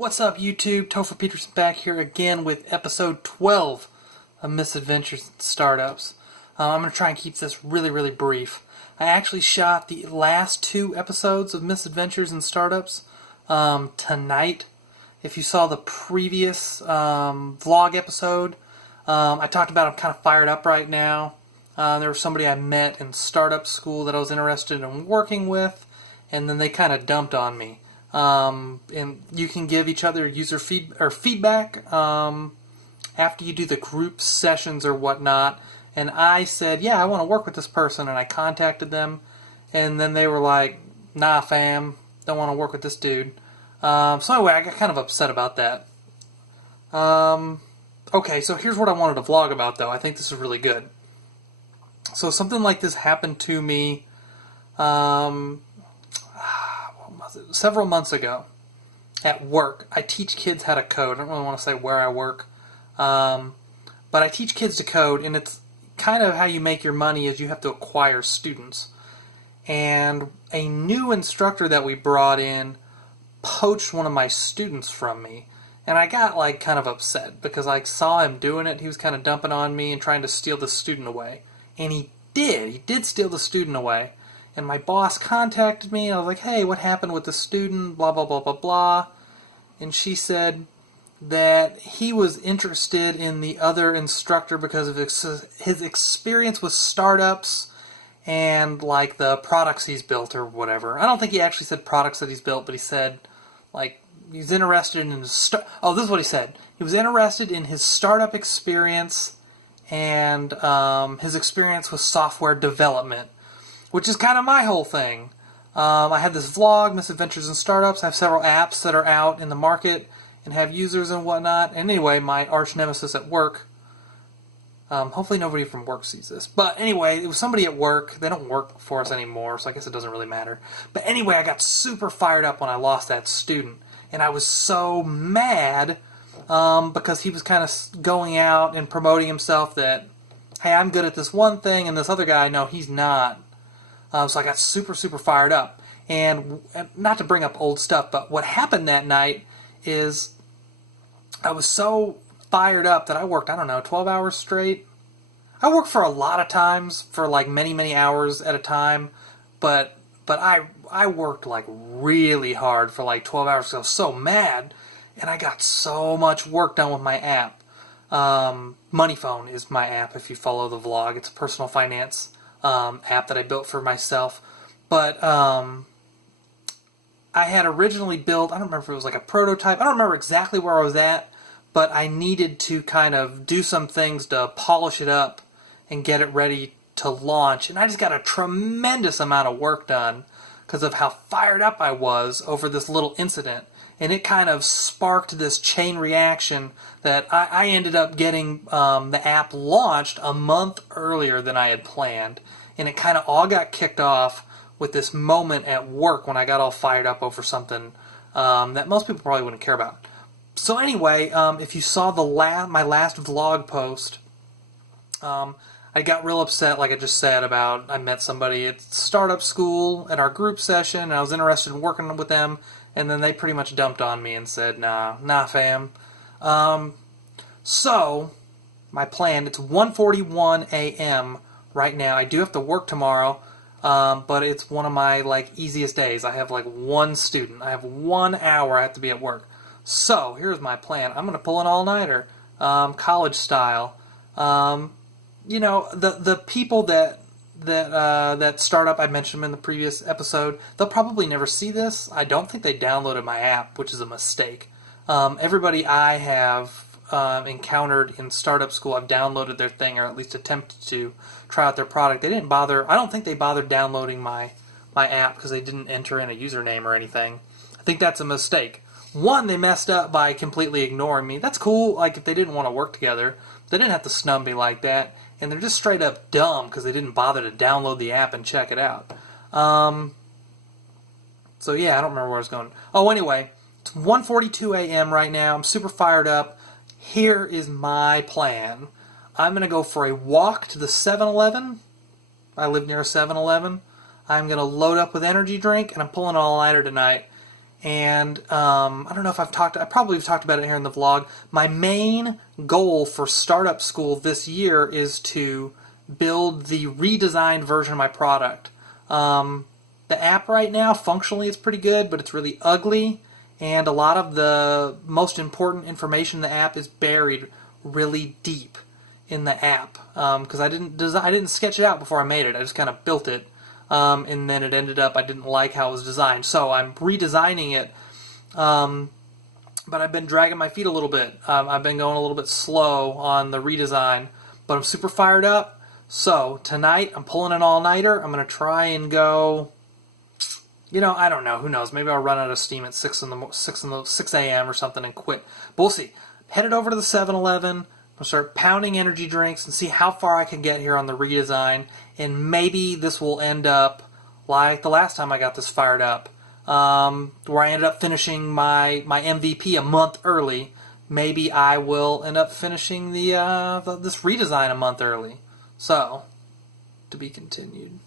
What's up, YouTube? Topher Peterson back here again with episode 12 of Misadventures and Startups. I'm going to try and keep this really brief. I actually shot the last two episodes of Misadventures and Startups tonight. If you saw the previous vlog episode, I talked about I'm kind of fired up right now. There was somebody I met in startup school that I was interested in working with, and then they kind of dumped on me. And you can give each other user feedback after you do the group sessions or whatnot. And I said, yeah, I want to work with this person, and I contacted them, and then they were like, nah, fam, don't want to work with this dude. So anyway, I got kind of upset about that. Okay, so here's what I wanted to vlog about, though. I think this is really good. So something like this happened to me several months ago at work. I teach kids how to code. I don't really want to say where I work, but I teach kids to code, and it's kind of how you make your money is you have to acquire students. And a new instructor that we brought in poached one of my students from me, and I got like kind of upset because I saw him doing it. He was kind of dumping on me and trying to steal the student away, and he did steal the student away. And my boss contacted me, and I was like, hey, what happened with the student, blah, blah, blah, blah, blah. And she said that he was interested in the other instructor because of his experience with startups and, like, the products he's built or whatever. I don't think he actually said products that he's built, but he said, like, he's interested in his... Oh, this is what he said. He was interested in his startup experience and his experience with software development, which is kind of my whole thing. I have this vlog, Misadventures and Startups. I have several apps that are out in the market and have users and whatnot. And anyway, my arch nemesis at work, hopefully nobody from work sees this. But anyway, it was somebody at work. They don't work for us anymore, so I guess it doesn't really matter. But anyway, I got super fired up when I lost that student. And I was so mad because he was kind of going out and promoting himself that, hey, I'm good at this one thing, and this other guy, no, he's not. So I got super fired up. And not to bring up old stuff, but what happened that night is I was so fired up that I worked, 12 hours straight. I worked for a lot of times, for like many hours at a time, but I worked like really hard for like 12 hours. So I was so mad, and I got so much work done with my app. Money Phone is my app if you follow the vlog. It's a personal finance app that I built for myself. But I had originally built, I don't remember if it was like a prototype, I don't remember exactly where I was at, but I needed to kind of do some things to polish it up and get it ready to launch. And I just got a tremendous amount of work done because of how fired up I was over this little incident. And it kind of sparked this chain reaction that I ended up getting the app launched a month earlier than I had planned. And it kind of all got kicked off with this moment at work when I got all fired up over something that most people probably wouldn't care about. So anyway, if you saw my last vlog post, I got real upset, like I just said, about I met somebody at startup school at our group session, and I was interested in working with them, and then they pretty much dumped on me and said, nah fam. So, my plan, it's 1:41 a.m. right now. I do have to work tomorrow, but it's one of my like easiest days. I have like one student. I have 1 hour I have to be at work. So, here's my plan. I'm going to pull an all-nighter, college style. You know, the people that startup, I mentioned them in the previous episode, they'll probably never see this. I don't think they downloaded my app, which is a mistake. Everybody I have encountered in startup school, I've downloaded their thing, or at least attempted to try out their product. They didn't bother, I don't think they bothered downloading my app because they didn't enter in a username or anything. I think that's a mistake. One, they messed up by completely ignoring me. That's cool, like if they didn't want to work together. They didn't have to snub me like that. And they're just straight up dumb because they didn't bother to download the app and check it out. So yeah, I don't remember where I was going. Oh, anyway, it's 1:42 a.m. right now. I'm super fired up. Here is my plan. I'm going to go for a walk to the 7-Eleven. I live near a 7-Eleven. I'm going to load up with energy drink, and I'm pulling an all-nighter tonight. And I don't know if I probably have talked about it here in the vlog. My main goal for Startup School this year is to build the redesigned version of my product. The app right now, functionally, it's pretty good, but it's really ugly, and a lot of the most important information in the app is buried really deep in the app. Because I didn't sketch it out before I made it. I just kind of built it. And then it ended up I didn't like how it was designed. So I'm redesigning it, but I've been dragging my feet a little bit. I've been going a little bit slow on the redesign, but I'm super fired up. So tonight I'm pulling an all-nighter. I'm going to try and go, I don't know. Who knows? Maybe I'll run out of steam at 6 a.m. or something and quit. But we'll see. Headed over to the 7-Eleven. I'll start pounding energy drinks and see how far I can get here on the redesign, and maybe this will end up like the last time I got this fired up, where I ended up finishing my MVP a month early. Maybe I will end up finishing this redesign a month early. So, to be continued.